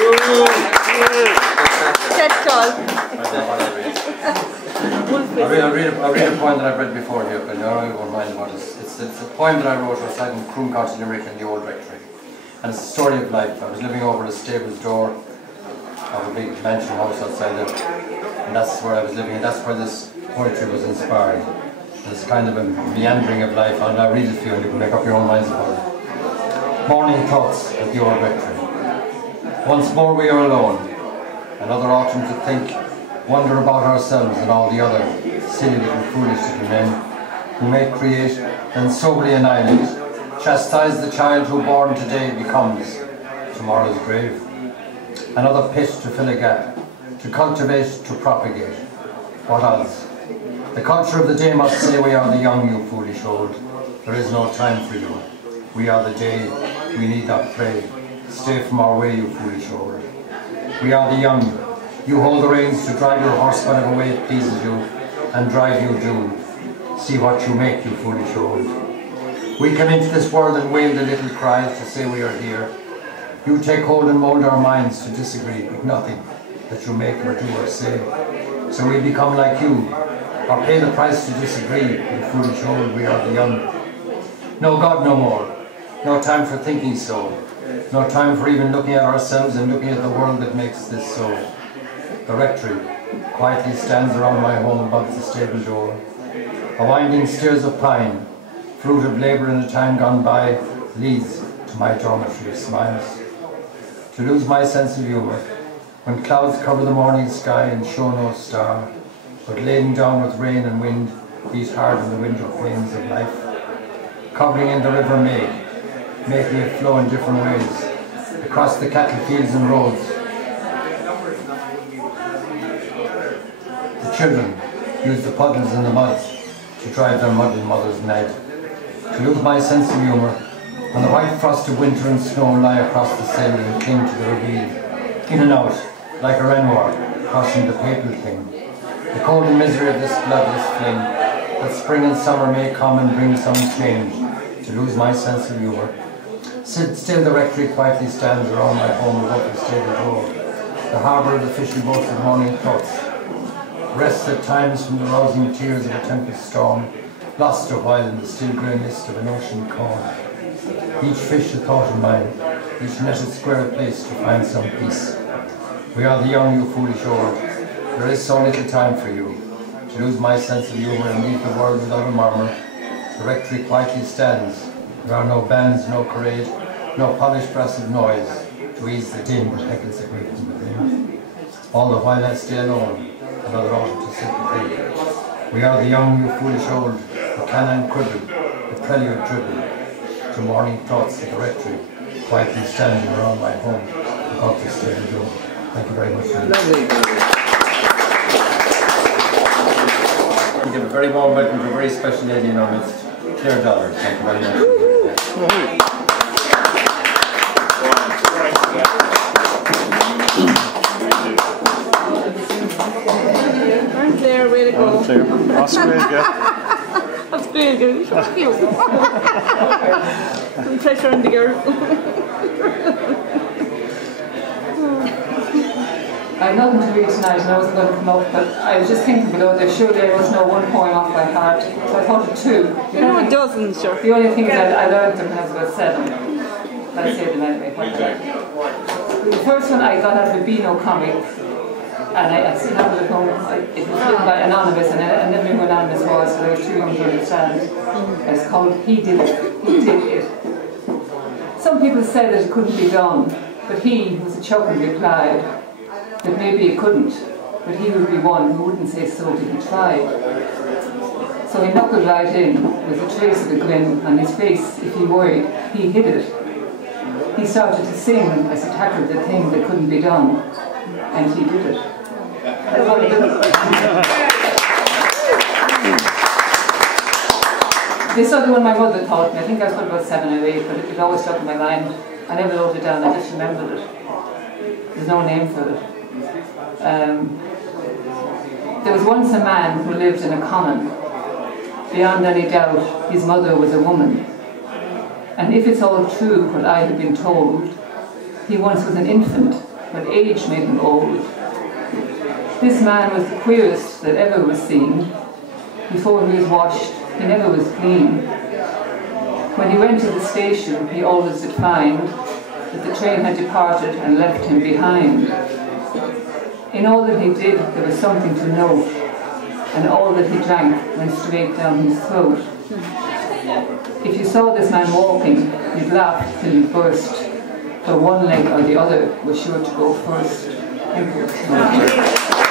I'll read a poem that I've read before here, but I won't mind what it is. It's a poem that I wrote outside in Croom County, Limerick, in the old rectory. And it's a story of life. I was living over the stable's door of a big mansion house outside there, and that's where I was living, and that's where this poetry was inspired. It's kind of a meandering of life, and I'll read it for you and you can make up your own minds about it. Morning thoughts at the old rectory. Once more we are alone. Another autumn to think, wonder about ourselves and all the other silly little foolish little men who may create, then soberly annihilate, chastise the child who born today becomes tomorrow's grave. Another pit to fill a gap, to cultivate, to propagate. What else? The culture of the day must say we are the young, you foolish old. There is no time for you. We are the day, we need not pray. Stay from our way, you foolish old. We are the young. You hold the reins to drive your horse whatever way it pleases you, and drive you do. See what you make, you foolish old. We come into this world and wail the little cries to say we are here. You take hold and mould our minds to disagree with nothing that you make or do or say. So we become like you, or pay the price to disagree, you foolish old. We are the young. No God no more. No time for thinking so. No time for even looking at ourselves and looking at the world that makes this so. The rectory quietly stands around my home above the stable door. A winding stairs of pine, fruit of labour in a time gone by, leads to my dormitory of smiles. To lose my sense of humour, when clouds cover the morning sky and show no star, but laden down with rain and wind, beat hard on the window panes of life. Covering in the river making it flow in different ways, across the cattle fields and roads. The children use the puddles and the muds to drive their muddled mothers mad. To lose my sense of humour, when the white frost of winter and snow lie across the sill and cling to the ravine, in and out, like a renoir, crossing the papal thing. The cold and misery of this bloodless fling, that spring and summer may come and bring some change, to lose my sense of humour. Still the rectory quietly stands around my home above the stable door, the harbour of the fishing boats of morning thoughts. Rests at times from the rousing tears of a tempest storm, lost a while in the still grey mist of an ocean calm. Each fish a thought in mind, each netted square a place to find some peace. We are the young, you foolish old. There is so little time for you. To lose my sense of humour and leave the world without a murmur. The rectory quietly stands. There are no bands, no parade, no polished brass of noise to ease the din that heckles at me from within. All the while I stay alone, another autumn to sit and think. We are the young, you foolish old, the canine quibble, the prelude dribble, to morning thoughts at the rectory, quietly standing around my home, above the stable door. Thank you very much. We give a very warm welcome to a very special lady in our midst, Clare. Thank you very much. I'm Clare, way to go. That's great, yeah. That's great, girl. Thank you. Some pressure on the girl. I had nothing to read tonight and I wasn't going to come up, but I was just thinking below there, surely I must know one poem off by heart. So I thought of two. You know it doesn't, sure. The only thing is I learned them when I was about 7. But I say them anyway. The first one I got out of a Beano comic, and I still have it at home. It was written by Anonymous, and I never knew who Anonymous was, so I was too young to understand. It's called He Did It. He Did It. Some people said that it couldn't be done, but he, with a chuckle, replied that maybe it couldn't, but he would be one who wouldn't say so till he tried. So he knuckled right in, with a trace of a grin on his face. If he worried, he hid it. He started to sing as he tackled the thing that couldn't be done, and he did it. This other one my mother taught me. I think I was probably about 7 or 8, but it always stuck in my mind. I never wrote it down, I just remembered it. There's no name for it. There was once a man who lived in a common. Beyond any doubt, his mother was a woman. And if it's all true what I have been told, he once was an infant but age made him old. This man was the queerest that ever was seen. Before he was washed, he never was clean. When he went to the station, he always did find that the train had departed and left him behind. In all that he did, there was something to note, and all that he drank went straight down his throat. If you saw this man walking, you'd laugh till you burst, for one leg or the other was sure to go first. Thank you.